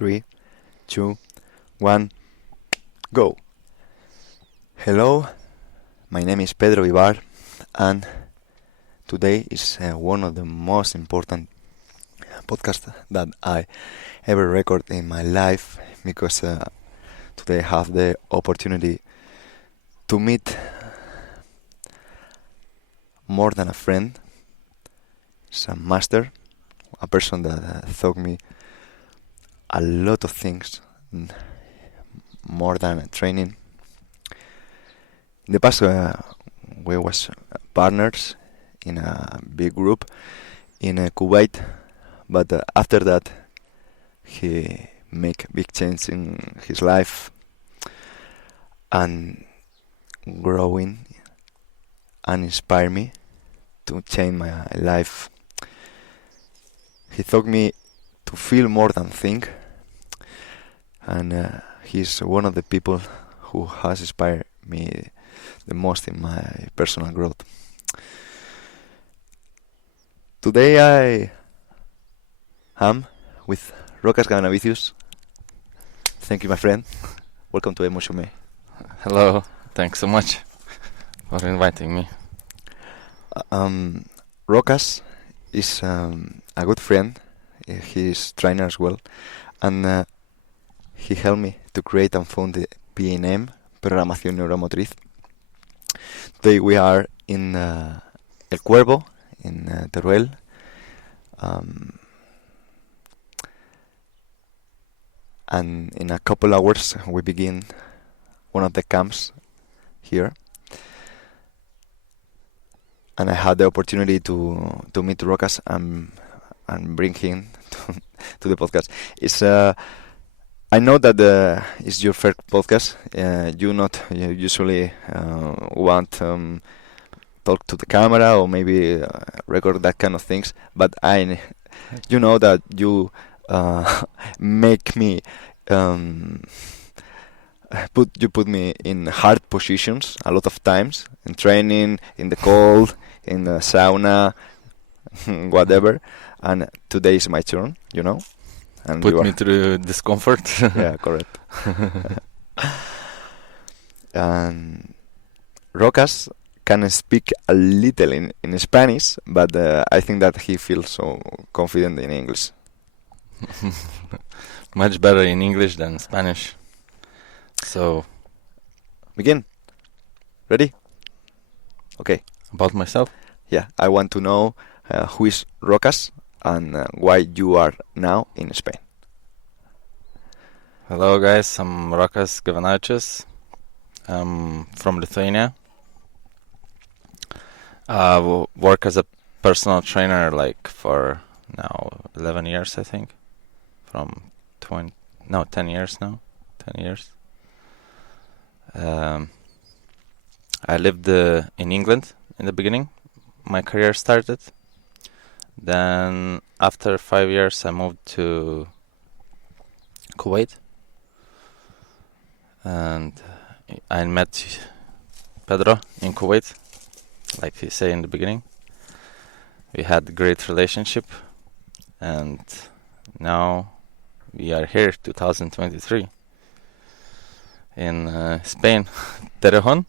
3, 2, 1, go. Hello, my name is Pedro Vivar, and today is one of the most important podcasts that I ever record in my life, because today I have the opportunity to meet more than a friend. It's a master, a person that taught me a lot of things, more than a training. In the past, we was partners in a big group in Kuwait, but after that, he make big change in his life and growing and inspire me to change my life. He taught me to feel more than think, and he's one of the people who has inspired me the most in my personal growth. Today I am with Rokas Gavenavicius. Thank you, my friend. Welcome to Emotion Me. Hello, thanks so much for inviting me. Rokas is a good friend. He's trainer as well, and he helped me to create and found the PNM, Programación Neuromotriz. Today we are in El Cuervo, in Teruel. And in a couple hours we begin one of the camps here. And I had the opportunity to meet Rokas and bring him to the podcast. It's I know that it's your first podcast. You not usually want talk to the camera or maybe record that kind of things. But you know that you make me put me in hard positions a lot of times in training, in the cold, in the sauna, whatever. And today is my turn, you know. And Put me through discomfort. Yeah, correct. And Rokas can speak a little in Spanish, but I think that he feels so confident in English. Much better in English than Spanish. So, begin. Ready? Okay. About myself? Yeah, I want to know who is Rokas and why you are now in Spain. Hello guys, I'm Rokas Gavenavicius. I'm from Lithuania. I work as a personal trainer for now 11 years, I think. From 10 years now. 10 years. I lived in England in the beginning. My career started. Then after 5 years I moved to Kuwait. And I met Pedro in Kuwait, like he said in the beginning. We had a great relationship, and now we are here, 2023, in Spain, Torrejón.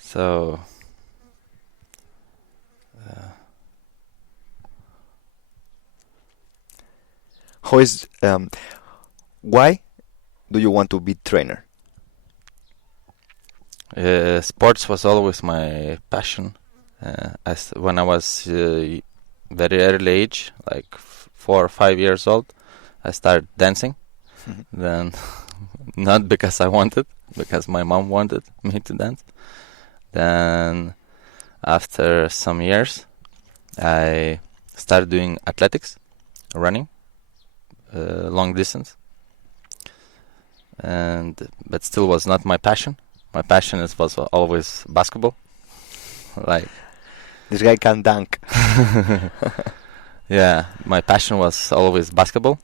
So, why do you want to be trainer? Sports was always my passion. When I was very early age, like 4 or 5 years old, I started dancing. Then, not because I wanted, because my mom wanted me to dance. Then, after some years, I started doing athletics, running, long distance. But still was not my passion. My passion was always basketball. Like, this guy can dunk. Yeah, my passion was always basketball.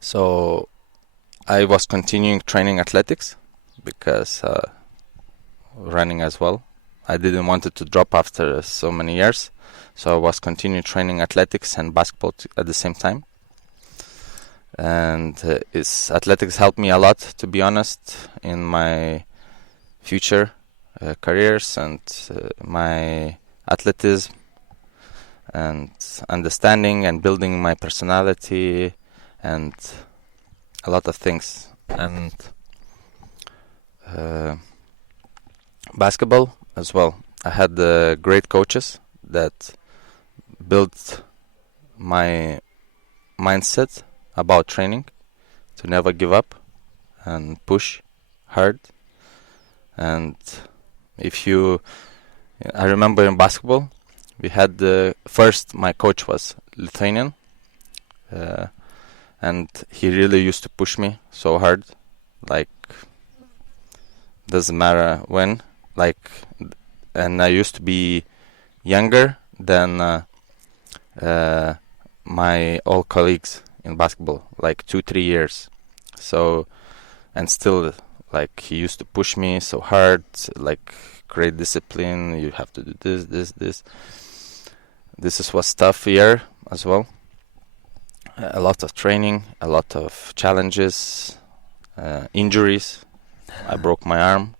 So I was continuing training athletics because running as well. I didn't want it to drop after so many years. So I was continuing training athletics and basketball at the same time. And athletics helped me a lot, to be honest, in my future careers and my athleticism and understanding and building my personality and a lot of things. And basketball as well. I had great coaches that built my mindset about training, to never give up and push hard. And I remember in basketball, we had my coach was Lithuanian, and he really used to push me so hard, like, doesn't matter when, and I used to be younger than my old colleagues in basketball, like 2-3 years. So, and still, like, he used to push me so hard, like, great discipline, you have to do this. This was tough year as well. A lot of training, a lot of challenges, injuries. I broke my arm.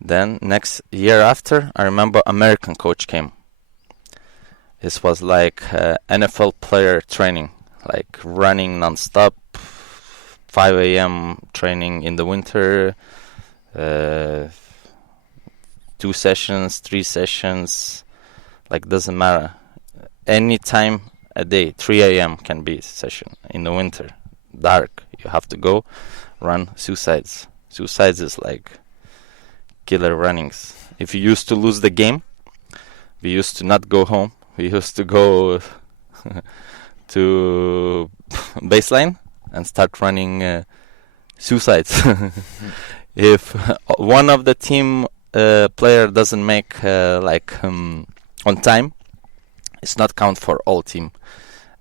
Then next year after, I remember American coach came. This was like NFL player training, like running non-stop, 5 a.m. training in the winter, 2 sessions, 3 sessions, like, doesn't matter. Any time a day, 3 a.m. can be session in the winter, dark. You have to go run suicides. Suicides is like killer runnings. If you used to lose the game, we used to not go home. We used to go to baseline and start running suicides. If one of the team player doesn't make on time, it's not count for all team.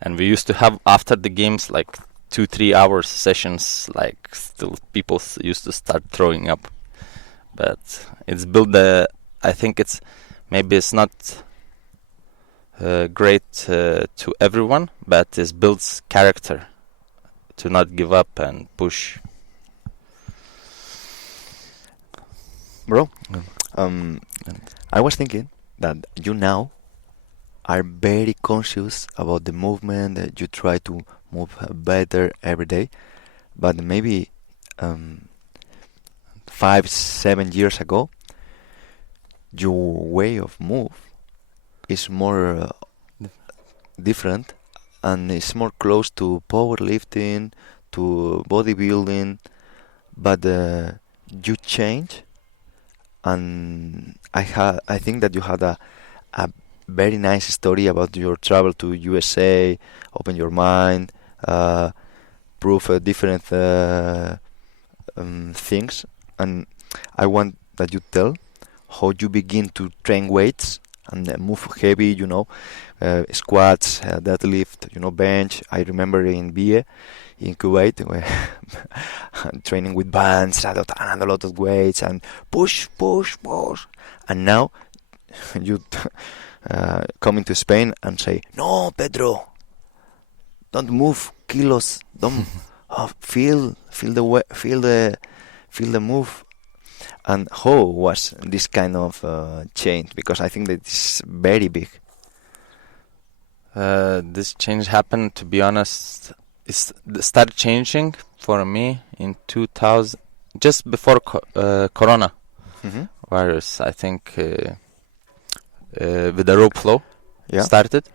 And we used to have after the games like 2-3 hours sessions, like, still people used to start throwing up. But it's built I think it's not great to everyone, but it builds character to not give up and push. Bro, I was thinking that you now are very conscious about the movement, that you try to move better every day, but maybe 5-7 years ago, your way of move is more different, and it's more close to powerlifting, to bodybuilding, but you change, and I think that you had a very nice story about your travel to USA, open your mind, prove different things, and I want that you tell how you begin to train weights and move heavy, squats, deadlift, bench. I remember in BA, in Kuwait, where training with bands and a lot of weights and push. And now you come into Spain and say, no, Pedro, don't move kilos, don't feel the move. And how was this kind of change? Because I think that it's very big. This change happened, to be honest, it started changing for me in 2000, just before Corona virus, I think, with the rope flow started.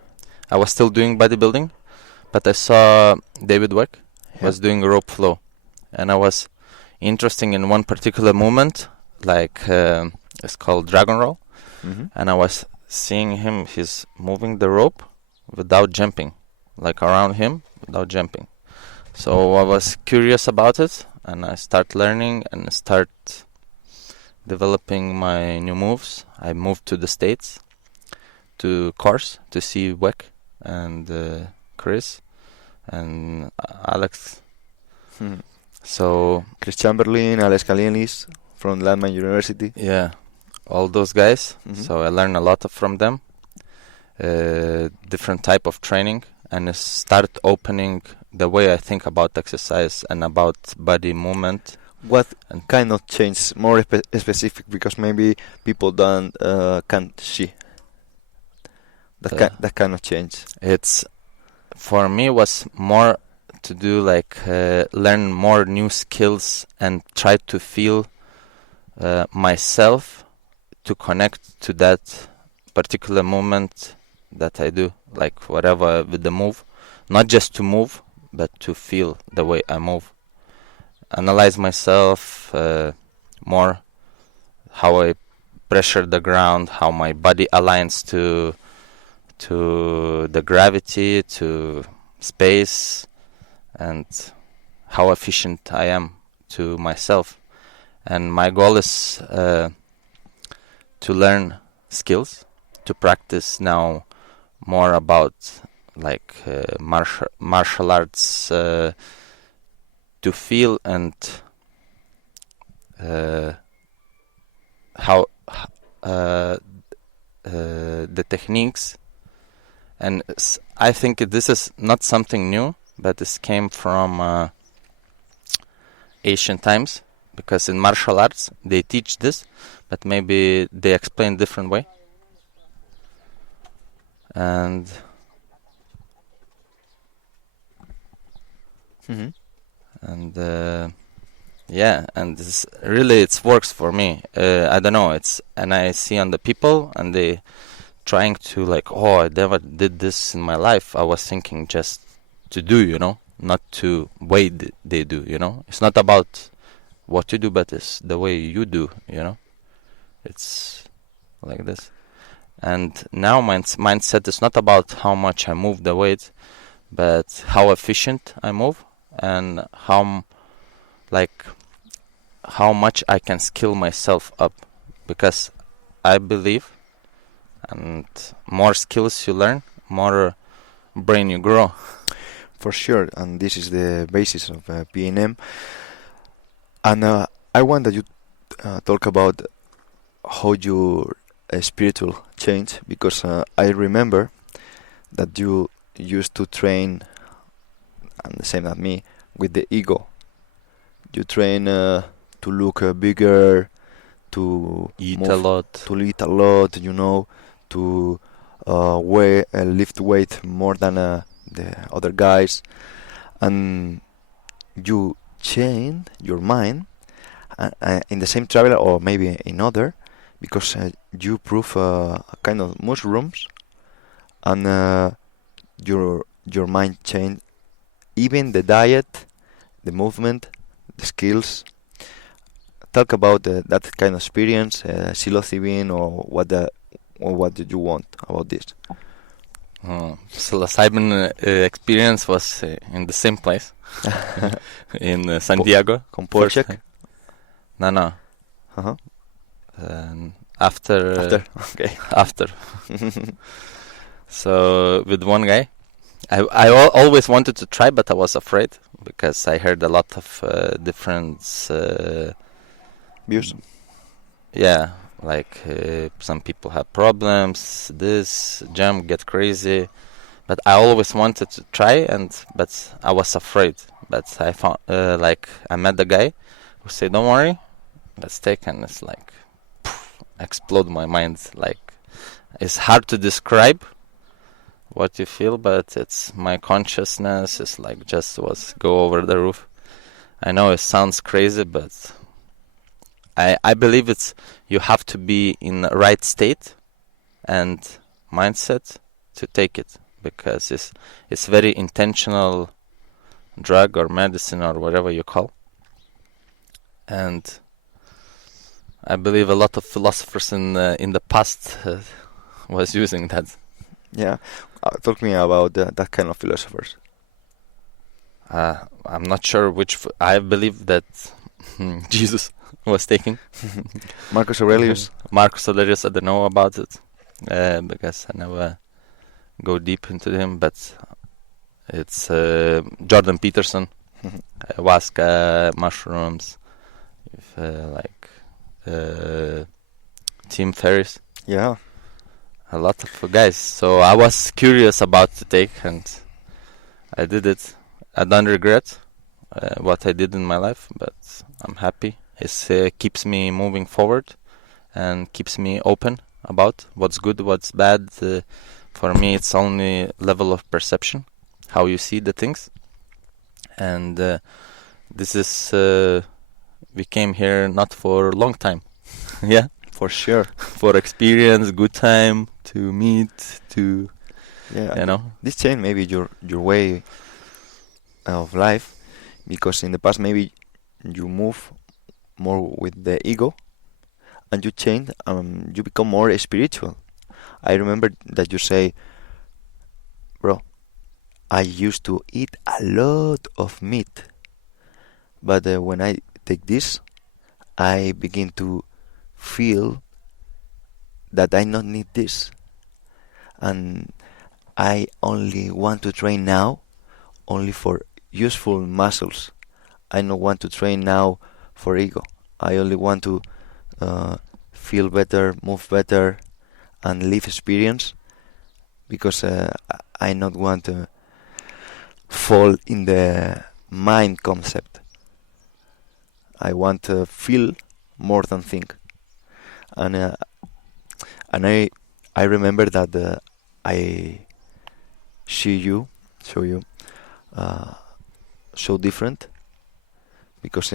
I was still doing bodybuilding, but I saw David Weck was doing rope flow, and I was interested in one particular movement, like it's called dragon roll, and I was seeing him, he's moving the rope without jumping, like around him without jumping. So I was curious about it, and I start learning and start developing my new moves. I moved to the States to course to see Weck and Chris and Alex. So Chris Chamberlain, Alex Kalianis from Landman University. Yeah, all those guys. Mhm. So I learned a lot from them. Different type of training, and it start opening the way I think about exercise and about body movement. What And kind of change, more specific, because maybe people can't see that kind of change. It's for me was more to do like learn more new skills and try to feel myself to connect to that particular movement that I do, like whatever with the move, not just to move, but to feel the way I move. Analyze myself more, how I pressure the ground, how my body aligns to the gravity, to space, and how efficient I am to myself. And my goal is to learn skills, to practice now more about like martial arts, to feel and how the techniques. And I think this is not something new, but this came from ancient times, because in martial arts they teach this, but maybe they explain different way. And Mm-hmm. and yeah, and this really it works for me. I don't know, and I see on the people, and they trying to like, oh, I never did this in my life. I was thinking just to do, not to way they do, It's not about what you do, but it's the way you do, It's like this. And now my mindset is not about how much I move the weight, but how efficient I move, and how much I can skill myself up, because I believe, and more skills you learn, more brain you grow. For sure, and this is the basis of PNM. And I want that you talk about how your spiritual change, because I remember that you used to train, and the same as me, with the ego. You train to look bigger, to Eat move, a lot. to eat a lot, to lift weight more than the other guys, and you change your mind in the same travel, or maybe in other, because you prove a kind of mushrooms, and your mind change, even the diet, the movement, the skills. Talk about that kind of experience, psilocybin, or what did you want about this? Psilocybin experience was in the same place, in San Diego. Compolchek? No. Uh-huh. After. Okay. After. So with one guy, I always wanted to try, but I was afraid, because I heard a lot of different Views. Yeah, like some people have problems, this jump get crazy, but I always wanted to try, but I was afraid. But I found I met the guy who said, "Don't worry, let's take," and it's like explode my mind. Like, it's hard to describe what you feel, but it's my consciousness is like just was go over the roof. I know it sounds crazy, but I believe you have to be in the right state and mindset to take it, because it's very intentional drug or medicine or whatever you call. And I believe a lot of philosophers in the past was using that. Yeah, talk me about that kind of philosophers. I'm not sure which. I believe that Jesus was taking. Marcus Aurelius. Marcus Aurelius, I don't know about it, because I never go deep into him, but it's Jordan Peterson, ayahuasca, mushrooms, Tim Ferriss, Yeah. a lot of guys. So I was curious about to take, and I did it. I don't regret what I did in my life, but I'm happy. It keeps me moving forward and keeps me open about what's good, what's bad. For me, it's only level of perception, how you see the things. And this is, we came here not for a long time. Yeah, For sure. for experience, good time, to meet, to, Yeah. you know. This changed maybe your way of life, because in the past maybe you move more with the ego, and you change. You become more spiritual. I remember that you say, bro, I used to eat a lot of meat, but when I take this, I begin to feel that I not need this, and I only want to train now only for useful muscles. I don't want to train now for ego. I only want to feel better, move better, and live experience, because I not want to fall in the mind concept. I want to feel more than think. And I remember that I show you so different, because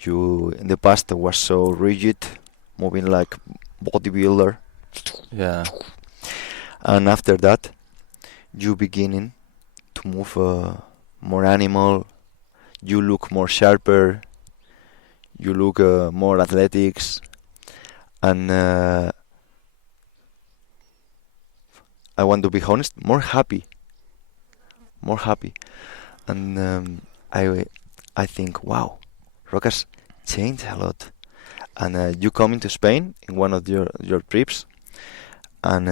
you in the past was so rigid, moving like bodybuilder, Yeah. and after that you beginning to move more animal. You look more sharper. You look more athletics, and I want to be honest, more happy, and I think, wow, Rokas changed a lot. And you come into Spain in one of your trips, and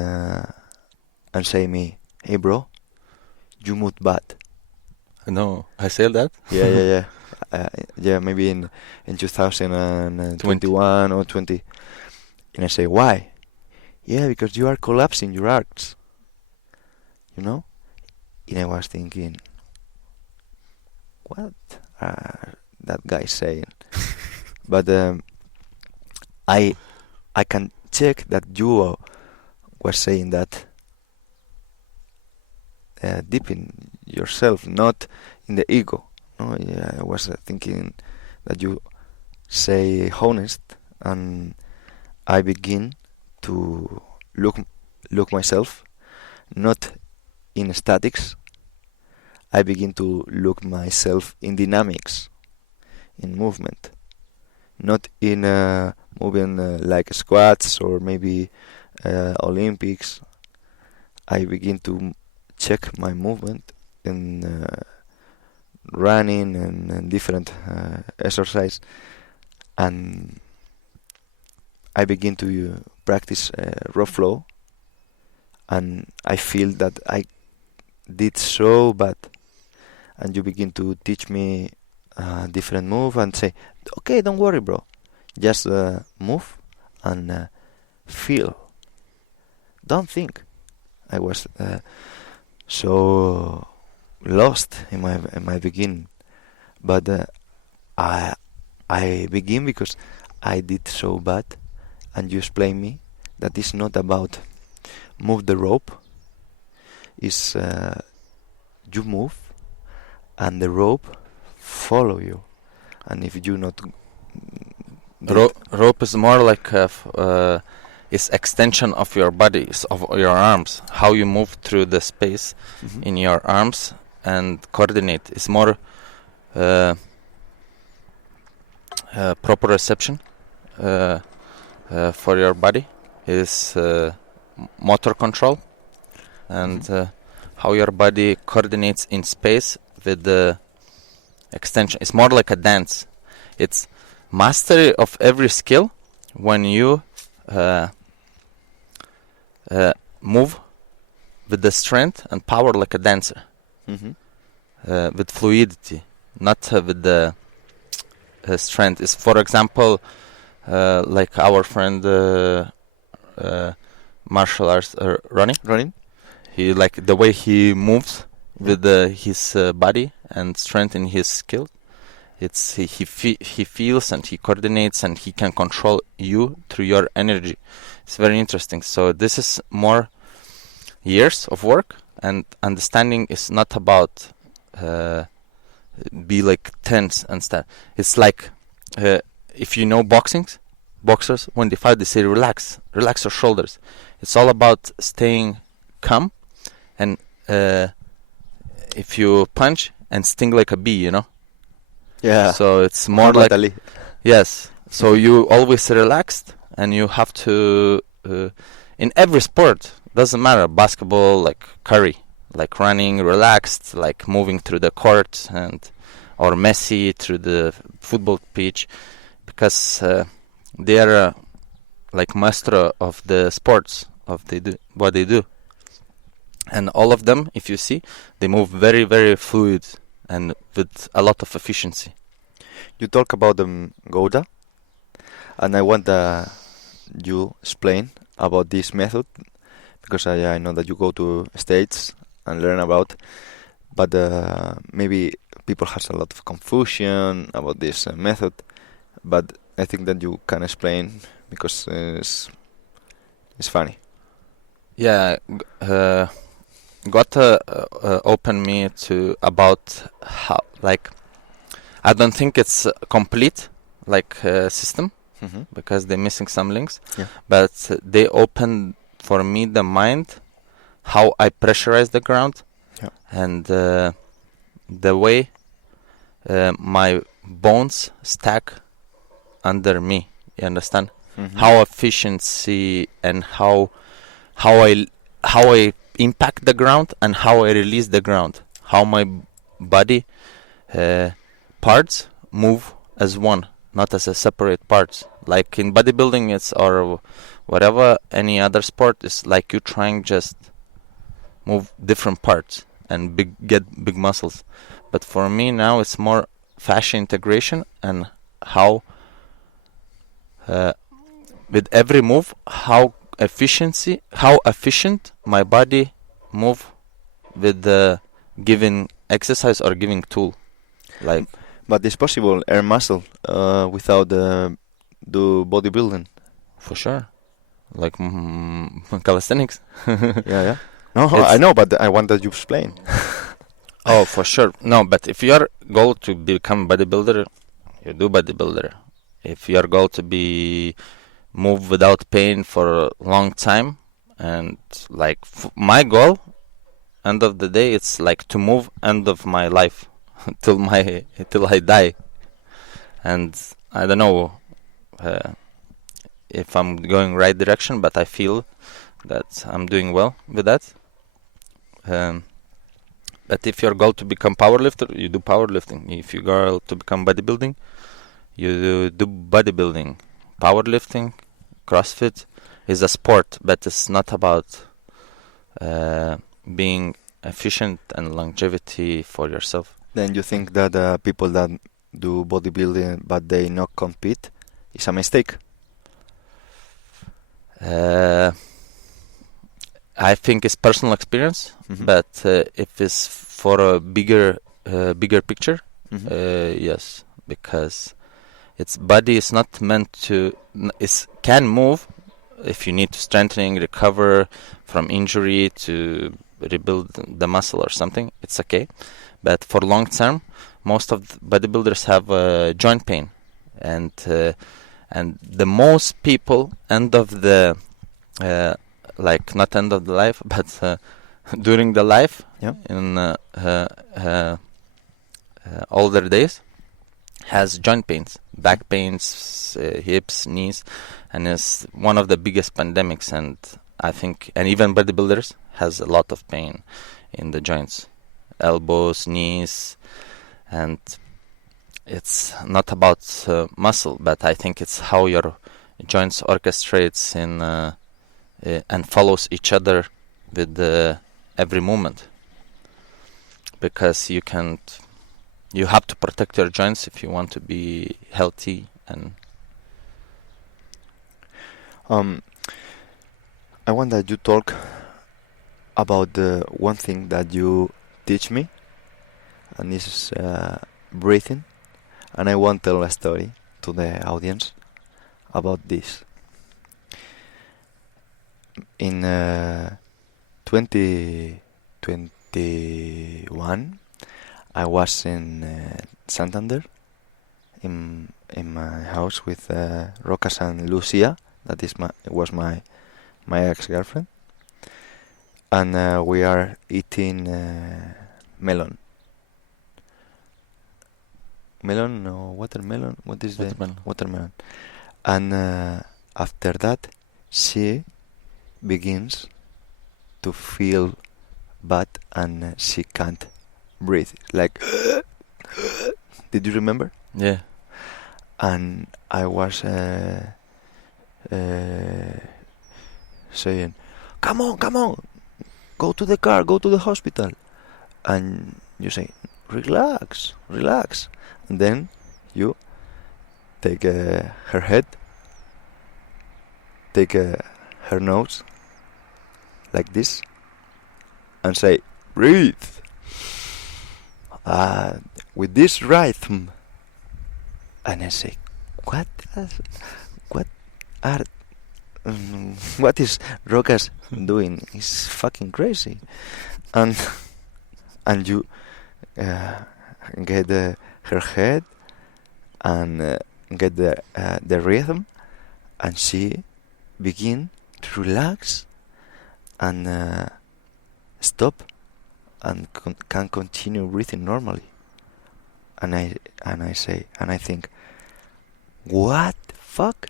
say me, hey bro, you moved bad. No, I said that. Yeah. Yeah, maybe in 2021 or 20. And I say, why? Yeah, because you are collapsing your arcs. You know? And I was thinking, what are that guy saying? But I can check that you were saying that deep in yourself, not in the ego. No, yeah, I was thinking that you say honest, and I begin to look myself, not in statics. I begin to look myself in dynamics, in movement, not in moving like squats or maybe Olympics. I begin to check my movement in running and different exercise, and I begin to practice raw flow, and I feel that I did so bad, and you begin to teach me different move and say, okay, don't worry bro, just move and feel, don't think. I was so lost in my beginning, but I begin because I did so bad, and you explain me that it's not about move the rope. It's you move and the rope follow you, and if you not Rope is more like is extension of your body, of your arms. How you move through the space in your arms and coordinate. It's more proper reception for your body. Is motor control, and how your body coordinates in space with the extension. It's more like a dance. It's mastery of every skill when you move with the strength and power like a dancer, with fluidity, not with the strength. Is, for example, like our friend martial arts running. He like the way he moves with his body and strength in his skill. It's he feels and he coordinates and he can control you through your energy. It's very interesting. So this is more years of work, and understanding is not about be like tense and stuff. It's like if you know boxers when they fight they say relax your shoulders. It's all about staying calm, and if you punch and sting like a bee, you know. Yeah. So it's more like yes. So you always relaxed, and you have to in every sport, doesn't matter, basketball, like Curry, like running relaxed, like moving through the court, and or Messi through the football pitch, because they are like maestro of the sports of what they do, and all of them, if you see, they move very, very fluid and with a lot of efficiency. You talk about the Gouda, and I want you explain about this method, because I know that you go to States and learn about, but maybe people has a lot of confusion about this method, but I think that you can explain because it's funny. Yeah, Gotha opened me to about how, like, I don't think it's complete like system, because they're missing some links, but they opened for me the mind how I pressurize the ground, and the way my bones stack under me. You understand? How efficiency and how I impact the ground and how I release the ground. How my body parts move as one, not as a separate parts. Like in bodybuilding, it's or whatever any other sport, is like you trying just move different parts and get big muscles. But for me now, it's more fascia integration and how with every move, how efficient my body move with the given exercise or giving tool. Like, but it's possible air muscle without do bodybuilding. For sure, like calisthenics. Yeah. No, I know, but I want that you explain. Oh, for sure. No, but if your goal to become bodybuilder, you do bodybuilder. If your goal to be move without pain for a long time, and like my goal, end of the day, it's like to move end of my life till I die. And I don't know if I'm going right direction, but I feel that I'm doing well with that. But if your goal to become powerlifter, you do powerlifting. If your goal to become bodybuilding, you do bodybuilding. Powerlifting, CrossFit is a sport, but it's not about being efficient and longevity for yourself. Then you think that people that do bodybuilding but they not compete is a mistake? I think it's personal experience, but if it's for a bigger picture, yes, because its body is not meant to. It can move if you need to strengthening, recover from injury to rebuild the muscle or something. It's okay, but for long term, most of the bodybuilders have joint pain, and the most people end of the like not end of the life, but during the life in older days has joint pains, back pains, hips, knees, and it's one of the biggest pandemics. And I think, and even bodybuilders has a lot of pain in the joints, elbows, knees, and it's not about muscle, but I think it's how your joints orchestrates in and follows each other with every movement, because you have to protect your joints if you want to be healthy. And I want that you talk about the one thing that you teach me, and this is breathing. And I want to tell a story to the audience about this. In 2021, I was in Santander, in my house with Rokas and Lucia. That was my ex-girlfriend, and we are eating melon or watermelon. What is Watermelon. the watermelon? And after that, she begins to feel bad, and she can't breathe. Like, did you remember? Yeah. And I was saying, come on, go to the car, go to the hospital. And you say, relax. And then you take her head, take her nose, like this, and say, breathe. With this rhythm. And I say, what is Rokas doing? He's fucking crazy. And you get her head and get the rhythm, and she begin to relax and stop and can continue breathing normally. And I think, what the fuck?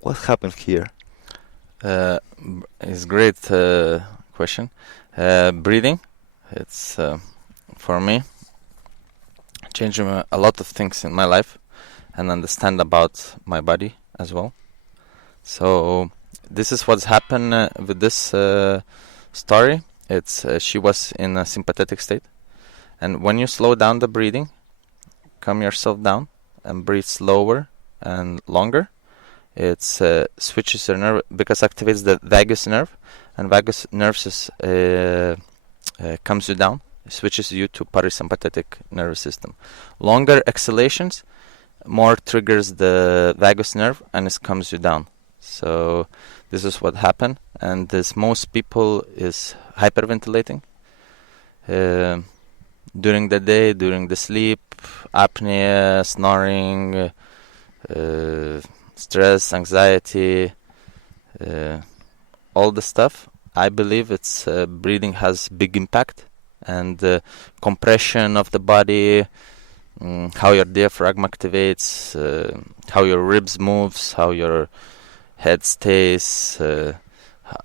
What happened here? It's a great question. Breathing, it's for me changing a lot of things in my life and understand about my body as well. So this is what's happened with this story. It's she was in a sympathetic state, and when you slow down the breathing, calm yourself down and breathe slower and longer, it switches your nerve, because activates the vagus nerve, and vagus nerve calms you down, switches you to parasympathetic nervous system. Longer exhalations more triggers the vagus nerve, and it calms you down. So this is what happened, and this most people is hyperventilating during the day, during the sleep, apnea, snoring, stress, anxiety, all the stuff. I believe it's breathing has big impact, and compression of the body, how your diaphragm activates, how your ribs moves, how your head stays,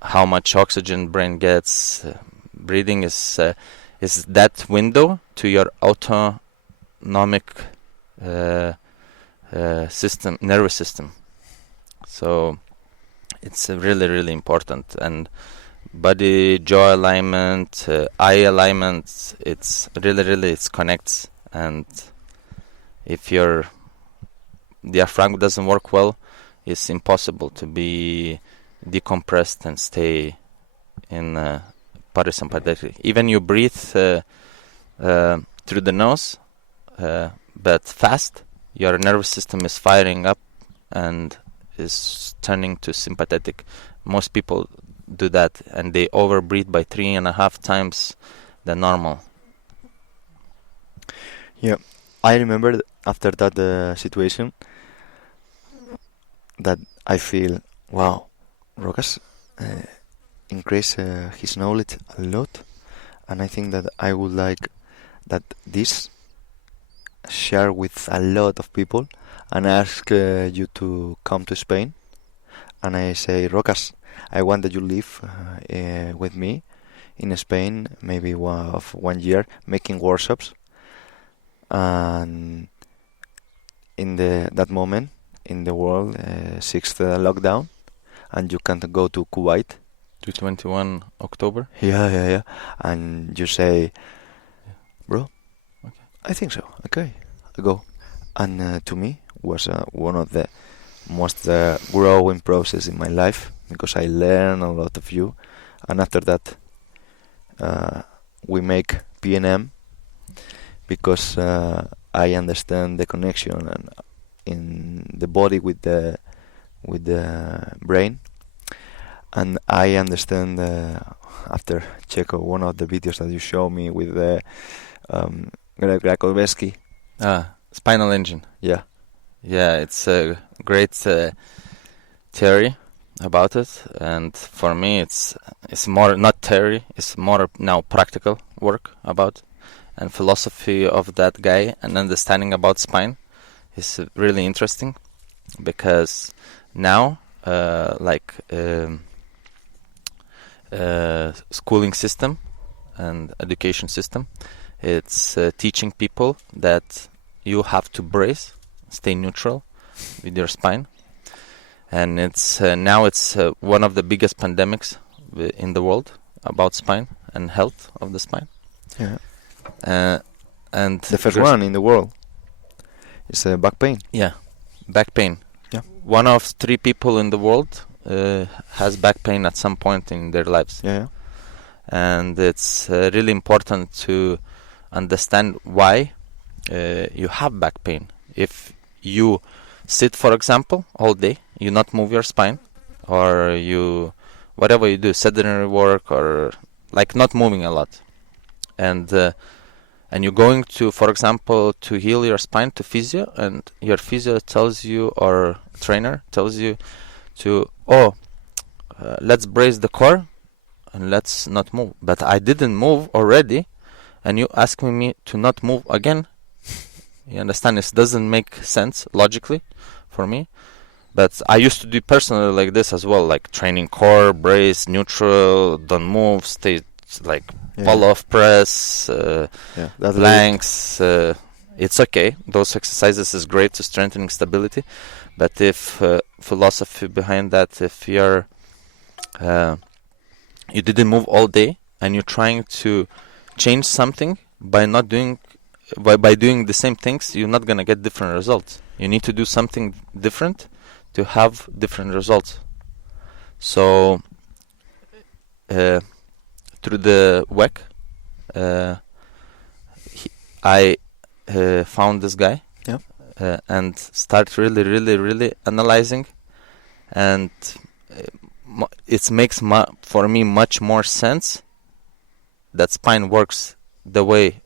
how much oxygen brain gets. Breathing is that window to your autonomic system, nervous system. So it's really, really important. And body, jaw alignment, eye alignment, it's really, it connects. And if your diaphragm doesn't work well, it's impossible to be decompressed and stay in parasympathetic. Even you breathe through the nose, but fast, your nervous system is firing up and is turning to sympathetic. Most people do that, and they overbreathe by 3.5 times the normal. Yeah, I remember after that situation that I feel, wow, Rokas increased his knowledge a lot, and I think that I would like that this share with a lot of people, and ask you to come to Spain. And I say, Rokas, I want that you live with me in Spain, maybe 1 year, making workshops. And in that moment in the world, 6th lockdown, and you can't go to Kuwait. 21 October. Yeah. And you say, bro, okay, I think so. Okay, I go. And to me was one of the most growing process in my life, because I learn a lot of you, and after that we make PNM, because I understand the connection and in the body with the brain, and I understand after check one of the videos that you show me with the Gavenavicius. Spinal engine. Yeah. Yeah, it's a great theory about it, and for me it's more not theory, it's more now practical work about, and philosophy of that guy and understanding about spine is really interesting, because now schooling system and education system, it's teaching people that you have to brace, stay neutral with your spine, and it's now it's one of the biggest pandemics in the world about spine and health of the spine. Yeah. And the first one in the world is back pain. Yeah, back pain. Yeah. 1 of 3 people in the world has back pain at some point in their lives. Yeah. And it's really important to understand why you have back pain. If you sit, for example, all day, you not move your spine, or you whatever you do, sedentary work, or like not moving a lot, and you're going to, for example, to heal your spine to physio, and your physio tells you, or trainer tells you to let's brace the core and let's not move. But I didn't move already, and you asking me to not move again. You understand? It doesn't make sense logically for me. But I used to do personally like this as well, like training core, brace, neutral, don't move, stay like pull off press, planks. It's okay. Those exercises is great to strengthening stability. But if philosophy behind that, if you're you didn't move all day and you're trying to change something by not doing by doing the same things, you're not gonna get different results. You need to do something different to have different results. So through the WEC, I found this guy and start really analyzing, and it makes for me much more sense that spine works the way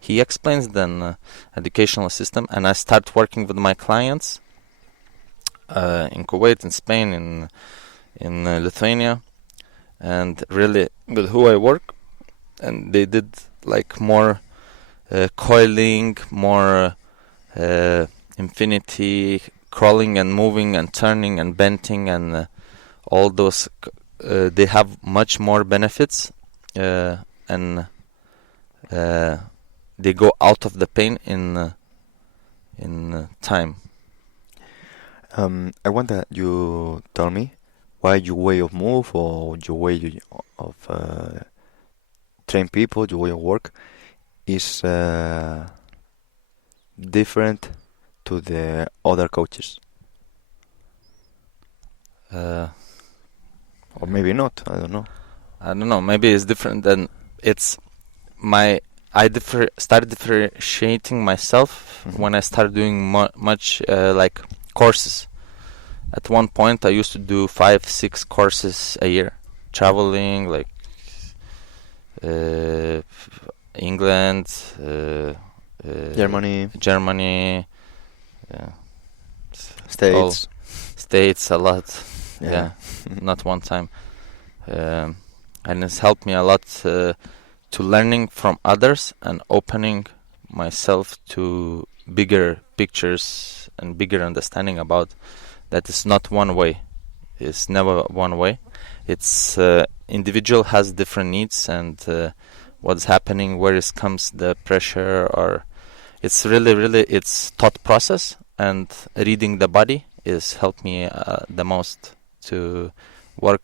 he explains than educational system. And I start working with my clients in Kuwait, in Spain, in Lithuania, and really with who I work, and they did like more coiling, more infinity, crawling and moving and turning and bending, and all those they have much more benefits, and they go out of the pain in time. I want that you tell me why your way of move, or your way of train people, your way of work is different to the other coaches. Or maybe not, I don't know. Maybe it's different than it's started differentiating myself when I started doing much like courses. At one point I used to do 5-6 courses a year, traveling like England, Germany, States a lot. Not one time. And it's helped me a lot to learning from others and opening myself to bigger pictures and bigger understanding about that it's not one way. It's never one way. It's individual has different needs, and what's happening, where it comes the pressure, or it's really it's thought process, and reading the body is helped me the most to work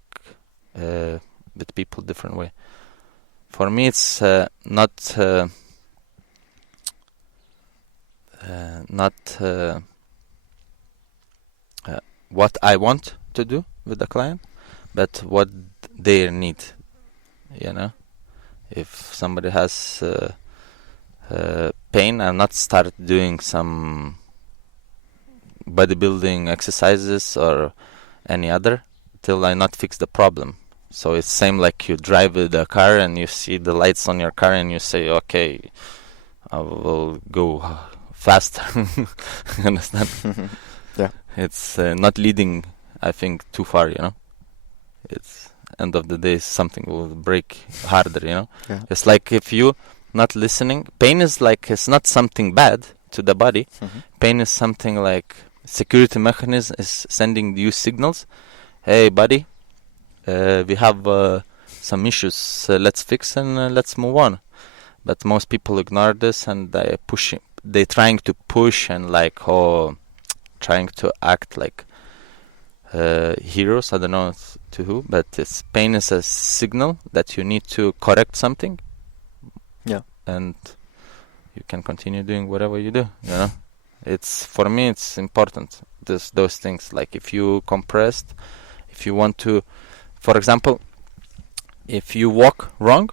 with people different way. For me, it's not what I want to do with the client, but what they need. You know, if somebody has pain, I'll not start doing some bodybuilding exercises or any other till I not fix the problem. So it's same like you drive with a car and you see the lights on your car and you say, okay, I will go faster. You understand? Yeah. It's not leading, I think, too far, you know. It's end of the day, something will break harder, you know. Yeah. It's like if you not listening, pain is like, it's not something bad to the body. Mm-hmm. Pain is something like security mechanism is sending you signals. Hey, buddy, we have some issues. Let's fix and let's move on. But most people ignore this and they trying to push and like trying to act like heroes. I don't know to who, but it's pain is a signal that you need to correct something. Yeah. And you can continue doing whatever you do. You know, it's for me it's important. Those things like if you compressed, if you want to, for example, if you walk wrong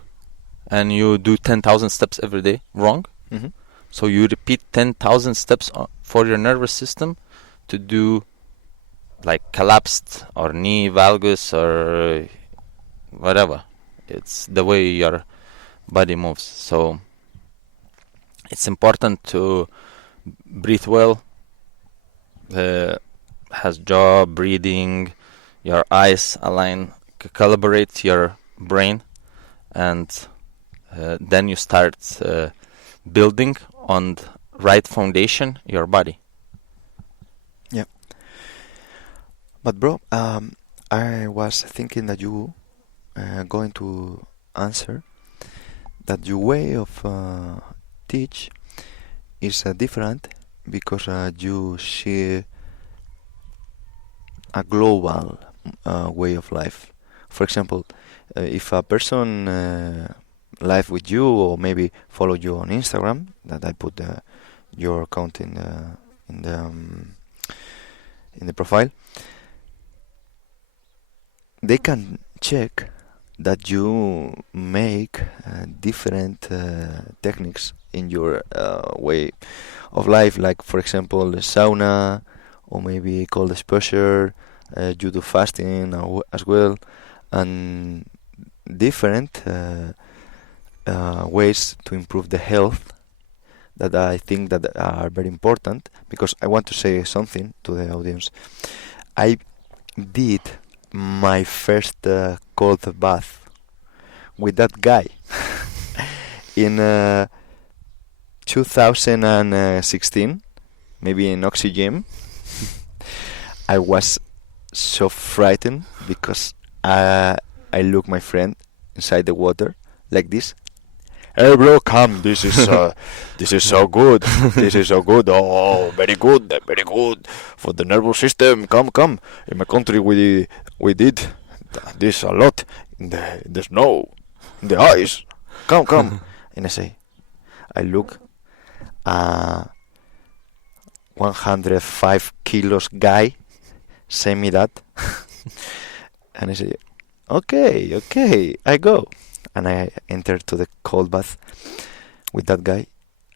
and you do 10,000 steps every day wrong, Mm-hmm. so you repeat 10,000 steps for your nervous system to do like collapsed or knee valgus or whatever. It's the way your body moves. So it's important to breathe well, has jaw, breathing, your eyes align, calibrate your brain, and then you start building on the right foundation your body. Yeah. But bro, I was thinking that you going to answer that your way of teach is different because you see a global way of life. For example, if a person live with you or maybe follow you on Instagram, that I put your account in the profile, they can check that you make different techniques in your way of life, like for example the sauna or maybe cold exposure, you do fasting as well, and different ways to improve the health that I think that are very important, because I want to say something to the audience. I did my first cold bath with that guy in 2016, maybe in Oxygen. I was so frightened because I look my friend inside the water like this. Hey bro, come! This is so good. This is so good. Oh, very good for the nervous system. Come. In my country, we did this a lot in the snow, in the ice. Come. And I look, 105 kilos guy, say me that, and I say, okay, I go. And I enter to the cold bath with that guy,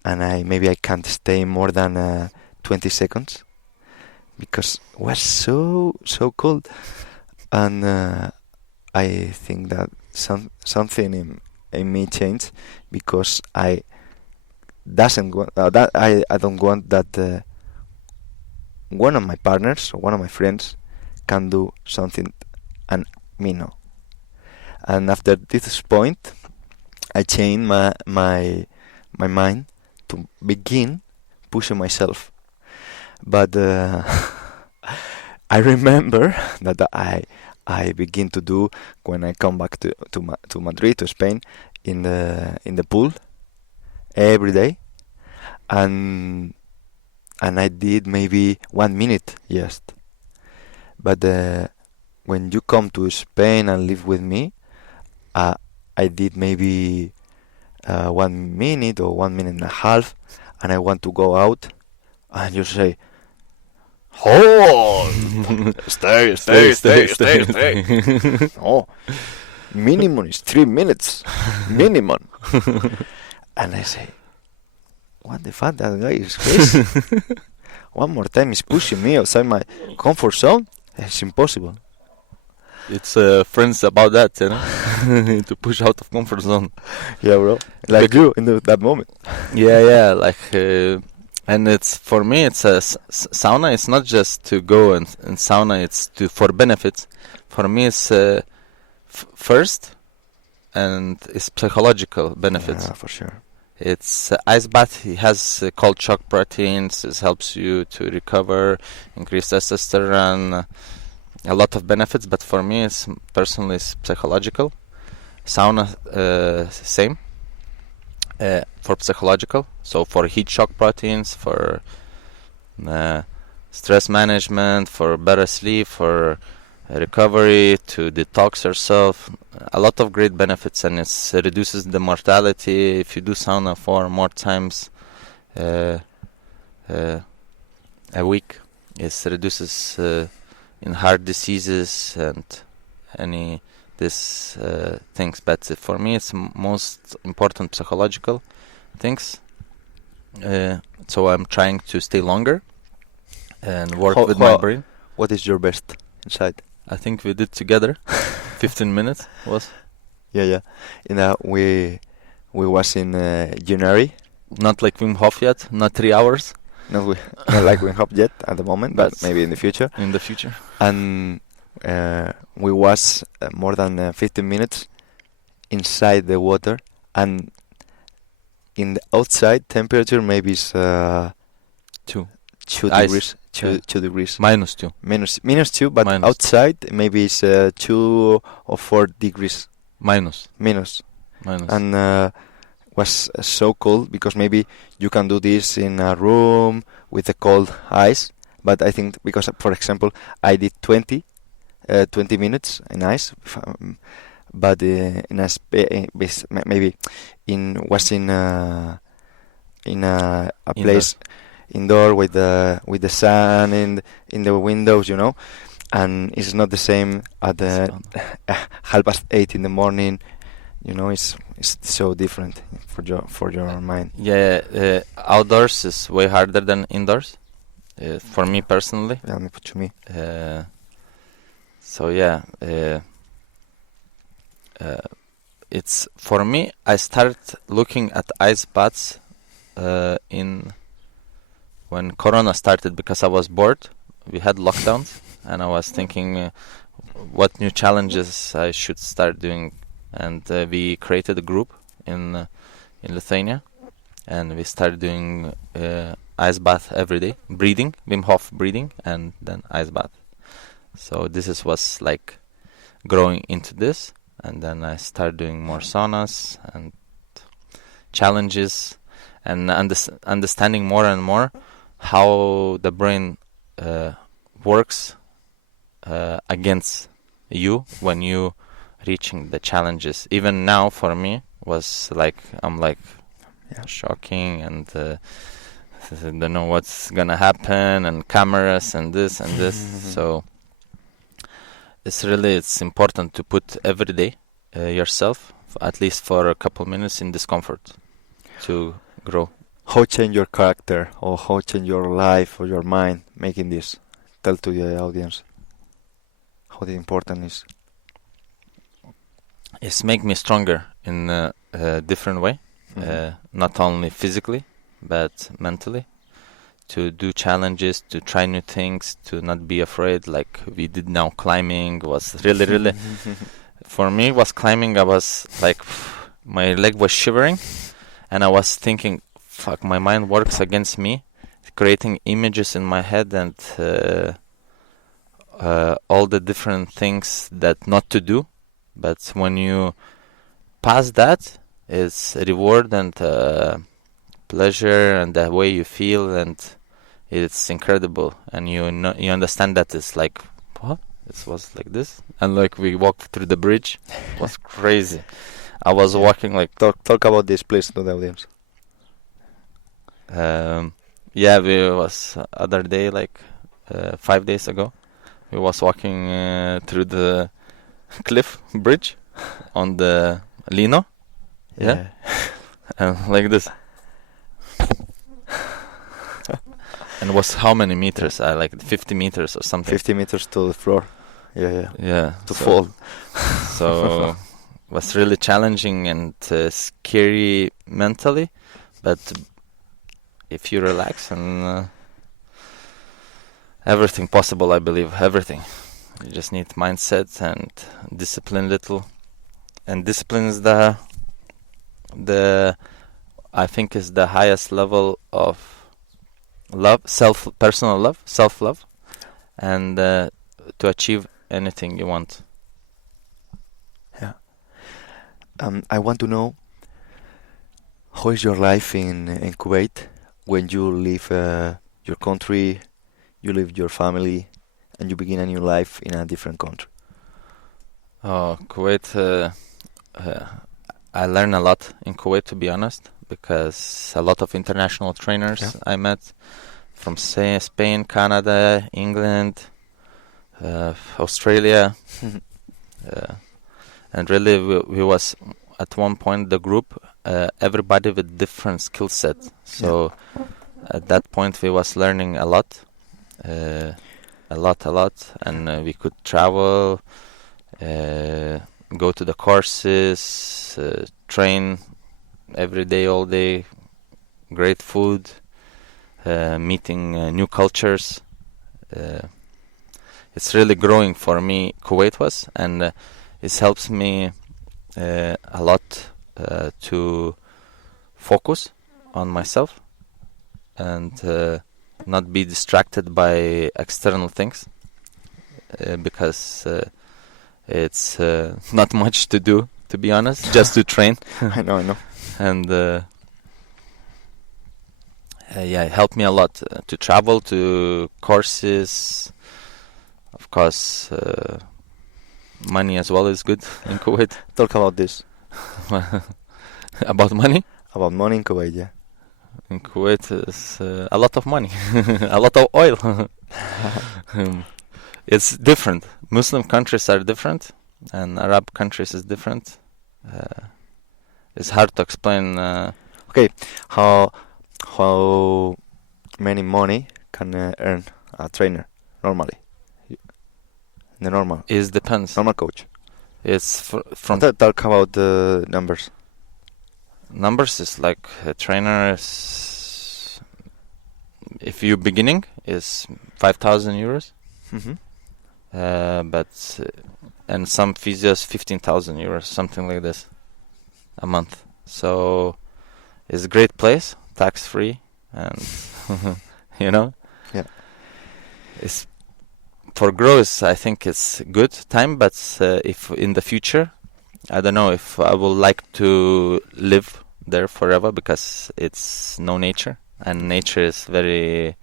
and I can't stay more than 20 seconds because it was so cold, and I think that something in me changed because I don't want that one of my partners or one of my friends can do something and me no. And after this point, I changed my mind to begin pushing myself. But I remember that I begin to do when I come back to Madrid, to Spain, in the pool every day, and I did maybe 1 minute just. But when you come to Spain and live with me, I did maybe 1 minute or 1 minute and a half, and I want to go out, and you say, Hold! Stay. Oh, minimum is 3 minutes. Minimum. And I say, what the fuck, that guy is crazy. One more time he's pushing me outside my comfort zone. It's impossible. It's friends about that, you know, to push out of comfort zone. Yeah, bro. Like you in that moment. Yeah, like, and it's, for me, it's a sauna. It's not just to go and sauna. It's for benefits. For me, it's first, and it's psychological benefits. Yeah, for sure. It's ice bath. It has cold shock proteins. It helps you to recover, increase testosterone. A lot of benefits, but for me, it's personally it's psychological. Sauna, same. For psychological, so for heat shock proteins, for stress management, for better sleep, for recovery, to detox yourself. A lot of great benefits, and it reduces the mortality if you do sauna 4 more times a week. It reduces in heart diseases and any these things, but for me it's most important psychological things. So I'm trying to stay longer and work with my brain. What is your best inside? I think we did together 15 minutes was. Yeah. We was in January. Not like Wim Hof yet, not 3 hours. Not like Wim Hof yet at the moment, but maybe in the future. In the future. And we was more than 15 minutes inside the water, and in the outside temperature maybe is 2 degrees. 2 degrees. -2. Minus 2, but minus. Outside maybe it's 2 or 4 degrees. Minus. And was so cold, because maybe you can do this in a room with a cold ice, but I think because, for example, I did 20 minutes in ice, but in a maybe in a place indoor with the sun in the windows, you know, and it's not the same at the 8:30 in the morning. You know, it's so different for your mind. Yeah, outdoors is way harder than indoors, for me personally. Yeah, to me. So yeah, it's for me. I started looking at ice baths when Corona started, because I was bored. We had lockdowns, and I was thinking what new challenges I should start doing. And we created a group in Lithuania, and we started doing ice bath every day, breathing, Wim Hof breathing, and then ice bath. So this was like growing into this, and then I started doing more saunas and challenges, and understanding more and more how the brain works against you when you reaching the challenges. Even now for me was like, I'm like shocking, and don't know what's gonna happen, and cameras and this and this. So it's important to put every day yourself at least for a couple minutes in discomfort to grow. How change your character, or how change your life or your mind making this? Tell to the audience how the important is. It's make me stronger in a different way, not only physically but mentally, to do challenges, to try new things, to not be afraid. Like we did now, climbing was really for me was climbing. I was like, my leg was shivering, and I was thinking, fuck, my mind works against me, creating images in my head, and all the different things that not to do. But when you pass that, it's reward and pleasure, and the way you feel, and it's incredible. And you understand that it's like, what? It was like this, and like we walked through the bridge. It was crazy. I was walking like talk about this, please, to the audience. Yeah, we was other day like 5 days ago. We was walking through the cliff bridge on the Lino. Yeah. And like this. And it was how many meters? Like 50 meters or something. 50 meters to the floor. Yeah. Yeah. To fall. So it was really challenging and scary mentally, but if you relax and everything possible, I believe, everything. You just need mindset and discipline little. And discipline is the I think is the highest level of love, personal love, self-love, and to achieve anything you want. Yeah. I want to know, how is your life in Kuwait when you leave your country, you leave your family, and you begin a new life in a different country? Kuwait, I learned a lot in Kuwait, to be honest, because a lot of international trainers I met from Spain, Canada, England, Australia, and really we was at one point the group, everybody with different skill set. So at that point we was learning a lot, and we could travel, go to the courses, train every day, all day, great food, meeting new cultures. It's really growing for me, Kuwait was, and it helps me a lot to focus on myself and not be distracted by external things, because it's not much to do, to be honest, just to train. I know. And it helped me a lot to travel to courses. Of course, money as well is good in Kuwait. Talk about this. About money? About money in Kuwait, yeah. In Kuwait is a lot of money, a lot of oil. It's different. Muslim countries are different, and Arab countries is different. It's hard to explain. Okay, how many money can earn a trainer normally? The normal. It depends. Normal coach. It's from. Talk about the numbers. Numbers is like a trainer is, if you're beginning, is 5,000 euros. But and some physios 15,000 euros, something like this, a month. So it's a great place, tax free, and you know. Yeah. It's for growth. I think it's good time, but if in the future, I don't know if I would like to live there forever, because it's no nature, and nature is very,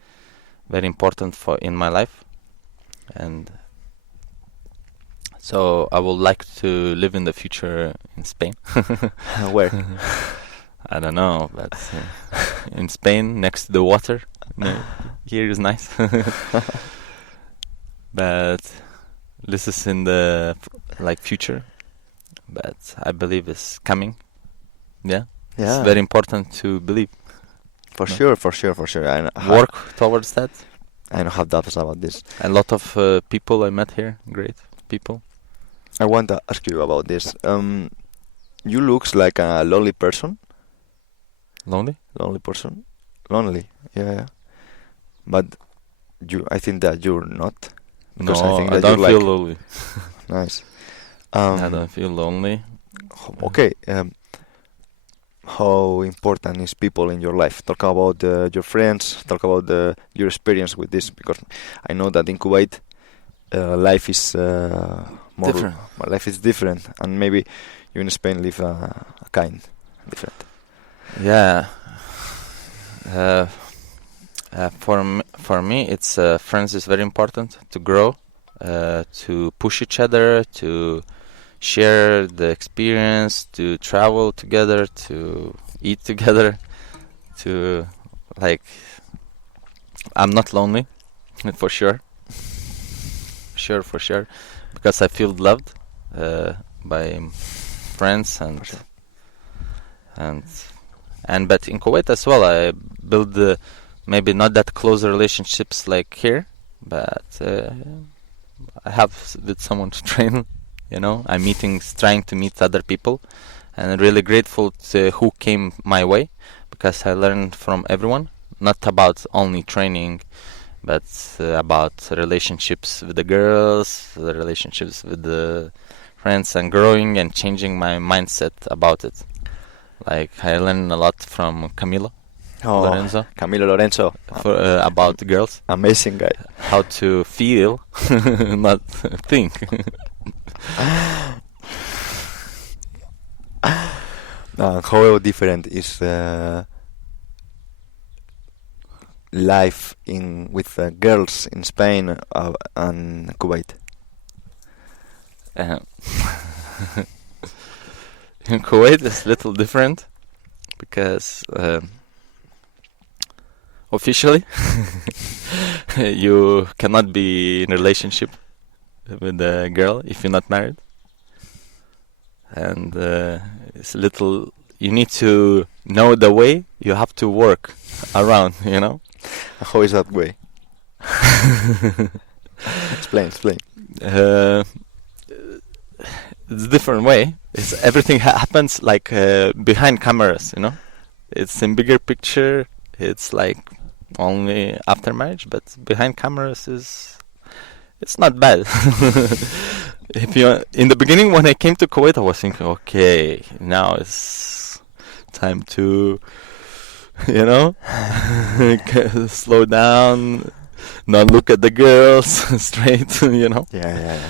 very important in my life, and so I would like to live in the future in Spain. Where? I don't know, but in Spain, next to the water. No, here is nice. But this is in the future. But I believe it's coming. Yeah. It's very important to believe. For sure. I work towards that. I don't have doubts about this. A lot of people I met here, great people. I want to ask you about this. You look like a lonely person. Lonely? Lonely person. Lonely. Yeah. But I think that you're not. Because I don't feel lonely. Nice. I don't feel lonely. Okay. How important is people in your life? Talk about your friends. Talk about your experience with this, because I know that in Kuwait, life is more different. Life is different, and maybe you in Spain live a kind different. Yeah. For me, it's friends is very important to grow, to push each other, to share the experience, to travel together, to eat together, to I'm not lonely, For sure. For sure. Because I feel loved by friends and but in Kuwait as well, I build maybe not that close relationships like here, but I have with someone to train. You know, I'm trying to meet other people, and really grateful to who came my way, because I learned from everyone, not about only training, but about relationships with the girls, the relationships with the friends, and growing and changing my mindset about it. Like, I learned a lot from Camilo Lorenzo. Camilo Lorenzo. About girls. Amazing guy. How to feel, not think. How different is life with girls in Spain and Kuwait? In Kuwait it's a little different because officially you cannot be in a relationship with a girl if you're not married, and it's a little, you need to know the way you have to work around, you know. How is that way? Explain. It's a different way. It's everything happens like behind cameras, you know. It's in bigger picture. It's like only after marriage, but behind cameras it's not bad. If you in the beginning when I came to Kuwait, I was thinking, okay, now it's time to, you know, slow down, not look at the girls straight, you know. Yeah.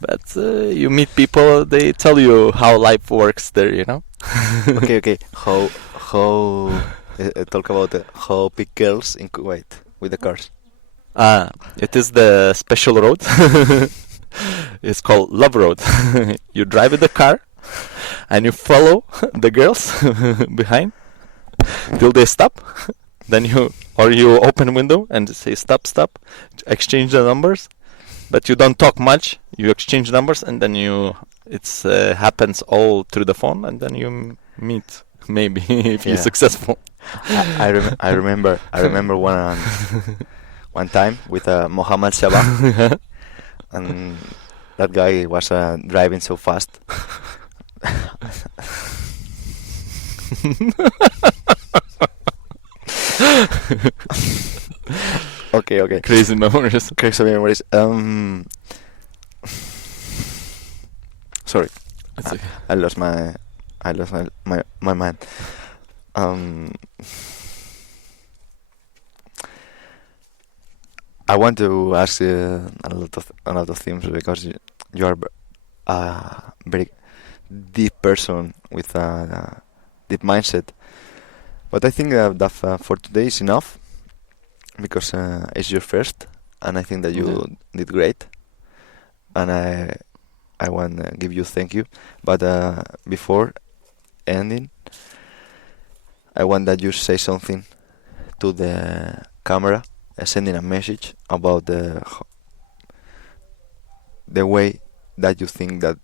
But you meet people, they tell you how life works there, you know. Okay. How talk about how pick girls in Kuwait with the cars? It is the special road. It's called Love Road. You drive with the car and you follow the girls behind till they stop. Then you open window and say stop, exchange the numbers, but you don't talk much. You exchange numbers, and then it's happens all through the phone, and then you meet maybe if you're successful. I remember one time with Mohammed Shabah, and that guy was driving so fast. Okay. Crazy memories. Sorry, It's okay. I lost my mind. I want to ask you a lot of things, because you are a very deep person with a deep mindset. But I think that for today is enough, because it's your first, and I think that you did great, and I want to give you thank you. But before ending, I want that you say something to the camera, sending a message about the way that you think that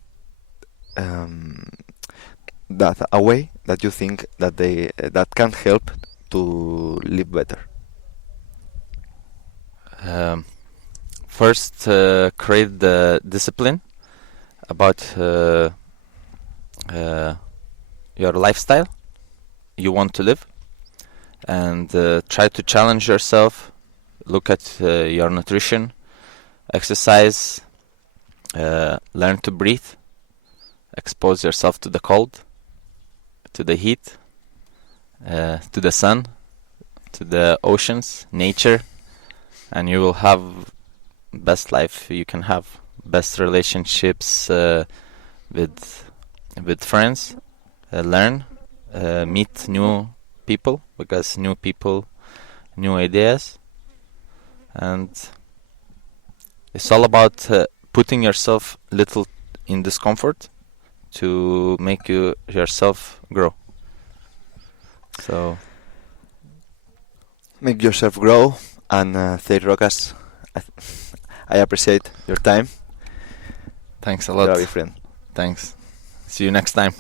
a way that you think that that can help to live better. First, create the discipline about your lifestyle you want to live, and try to challenge yourself. Look at your nutrition, exercise, learn to breathe, expose yourself to the cold, to the heat, to the sun, to the oceans, nature, and you will have best life you can have. Best relationships with friends, learn, meet new people, because new people, new ideas, and it's all about putting yourself little in discomfort to make yourself grow. So Make yourself grow, And thank Rokas. I appreciate your time. Thanks a lot. You're a big friend. Thanks. See you next time.